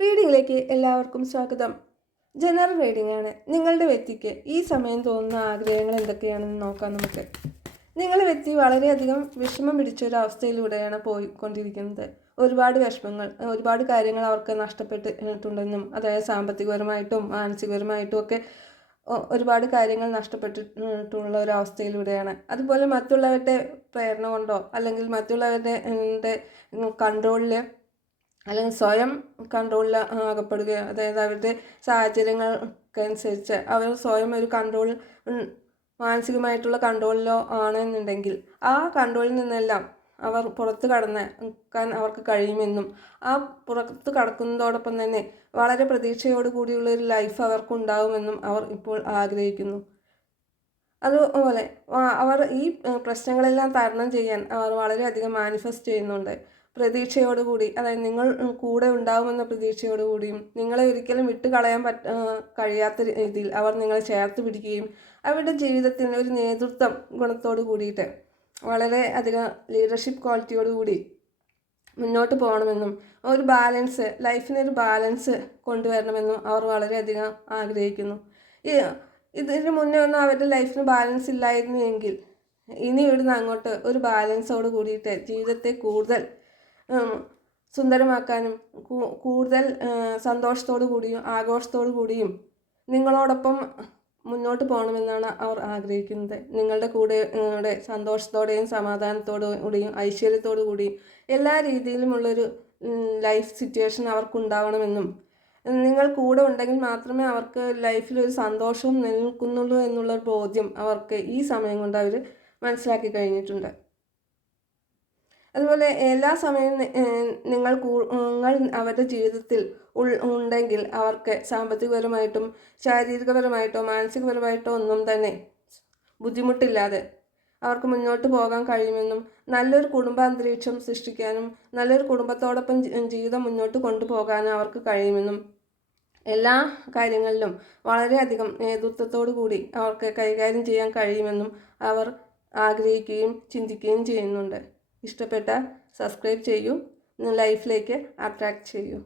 റീഡിങ്ങിലേക്ക് എല്ലാവർക്കും സ്വാഗതം. General reading ആണ്. നിങ്ങളുടെ വ്യക്തിക്ക് ഈ സമയം തോന്നുന്ന ആഗ്രഹങ്ങൾ എന്തൊക്കെയാണെന്ന് നോക്കാം നമുക്ക്. നിങ്ങളുടെ വ്യക്തി വളരെയധികം വിഷമം പിടിച്ച ഒരു അവസ്ഥയിലൂടെയാണ് പോയിക്കൊണ്ടിരിക്കുന്നത്. ഒരുപാട് വിഷമങ്ങൾ, ഒരുപാട് കാര്യങ്ങൾ അവർക്ക് നഷ്ടപ്പെട്ടിട്ടുണ്ടെന്നും, അതായത് സാമ്പത്തികപരമായിട്ടും മാനസികപരമായിട്ടും ഒക്കെ ഒരുപാട് കാര്യങ്ങൾ നഷ്ടപ്പെട്ടിട്ടുള്ള ഒരു അവസ്ഥയിലൂടെയാണ്. അതുപോലെ മറ്റുള്ളവരുടെ പ്രേരണ കൊണ്ടോ അല്ലെങ്കിൽ മറ്റുള്ളവരുടെ കൺട്രോളിൽ അല്ലെങ്കിൽ സ്വയം കൺട്രോളിൽ അകപ്പെടുകയോ, അതായത് അവരുടെ സാഹചര്യങ്ങൾക്കനുസരിച്ച് അവർ സ്വയം ഒരു കൺട്രോൾ, മാനസികമായിട്ടുള്ള കൺട്രോളിലോ ആണെന്നുണ്ടെങ്കിൽ ആ കൺട്രോളിൽ നിന്നെല്ലാം അവർ പുറത്ത് കടക്കാൻ അവർക്ക് കഴിയുമെന്നും, ആ പുറത്ത് കടക്കുന്നതോടൊപ്പം തന്നെ വളരെ പ്രതീക്ഷയോടുകൂടിയുള്ള ഒരു ലൈഫ് അവർക്കുണ്ടാവുമെന്നും അവർ ഇപ്പോൾ ആഗ്രഹിക്കുന്നു. അതുപോലെ അവർ ഈ പ്രശ്നങ്ങളെല്ലാം തരണം ചെയ്യാൻ അവർ വളരെയധികം മാനിഫെസ്റ്റ് ചെയ്യുന്നുണ്ട്. പ്രതീക്ഷയോടുകൂടി, അതായത് നിങ്ങൾ കൂടെ ഉണ്ടാവുമെന്ന പ്രതീക്ഷയോടുകൂടിയും നിങ്ങളെ ഒരിക്കലും വിട്ടുകളയാൻ കഴിയാത്ത രീതിയിൽ അവർ നിങ്ങളെ ചേർത്ത് പിടിക്കുകയും അവരുടെ ജീവിതത്തിന് ഒരു നേതൃത്വം ഗുണത്തോട് കൂടിയിട്ട് വളരെ അധികം ലീഡർഷിപ്പ് ക്വാളിറ്റിയോടുകൂടി മുന്നോട്ട് പോകണമെന്നും ഒരു ബാലൻസ്, ലൈഫിനൊരു ബാലൻസ് കൊണ്ടുവരണമെന്നും അവർ വളരെയധികം ആഗ്രഹിക്കുന്നു. ഇതിന് മുന്നേ ഒന്നും അവരുടെ ലൈഫിന് ബാലൻസ് ഇല്ലായിരുന്നു എങ്കിൽ ഇനി ഇവിടുന്ന് അങ്ങോട്ട് ഒരു ബാലൻസോട് കൂടിയിട്ട് ജീവിതത്തെ കൂടുതൽ സുന്ദരമാക്കാനും കൂടുതൽ സന്തോഷത്തോടു കൂടിയും ആഘോഷത്തോടു കൂടിയും നിങ്ങളോടൊപ്പം മുന്നോട്ട് പോകണമെന്നാണ് അവർ ആഗ്രഹിക്കുന്നത്. നിങ്ങളുടെ കൂടെ സന്തോഷത്തോടെയും സമാധാനത്തോടുകൂടിയും ഐശ്വര്യത്തോടു കൂടിയും എല്ലാ രീതിയിലുമുള്ളൊരു ലൈഫ് സിറ്റുവേഷൻ അവർക്കുണ്ടാവണമെന്നും, നിങ്ങൾ കൂടെ ഉണ്ടെങ്കിൽ മാത്രമേ അവർക്ക് ലൈഫിലൊരു സന്തോഷവും നിലനിൽക്കുന്നുള്ളൂ എന്നുള്ളൊരു ബോധ്യം അവർക്ക് ഈ സമയം കൊണ്ട് അവർ മനസ്സിലാക്കി കഴിഞ്ഞിട്ടുണ്ട്. അതുപോലെ എല്ലാ സമയവും നിങ്ങൾ അവരുടെ ജീവിതത്തിൽ ഉണ്ടെങ്കിൽ അവർക്ക് സാമ്പത്തികപരമായിട്ടും ശാരീരികപരമായിട്ടോ മാനസികപരമായിട്ടോ ഒന്നും തന്നെ ബുദ്ധിമുട്ടില്ലാതെ അവർക്ക് മുന്നോട്ട് പോകാൻ കഴിയുമെന്നും, നല്ലൊരു കുടുംബാന്തരീക്ഷം സൃഷ്ടിക്കാനും നല്ലൊരു കുടുംബത്തോടൊപ്പം ജീവിതം മുന്നോട്ട് കൊണ്ടുപോകാനും അവർക്ക് കഴിയുമെന്നും, എല്ലാ കാര്യങ്ങളിലും വളരെയധികം നേതൃത്വത്തോടു കൂടി അവർക്ക് കൈകാര്യം ചെയ്യാൻ കഴിയുമെന്നും അവർ ആഗ്രഹിക്കുകയും ചിന്തിക്കുകയും ചെയ്യുന്നുണ്ട്. ഇഷ്ടപ്പെട്ട സബ്സ്ക്രൈബ് ചെയ്യൂ, ലൈഫിലേക്ക് അട്രാക്റ്റ് ചെയ്യൂ.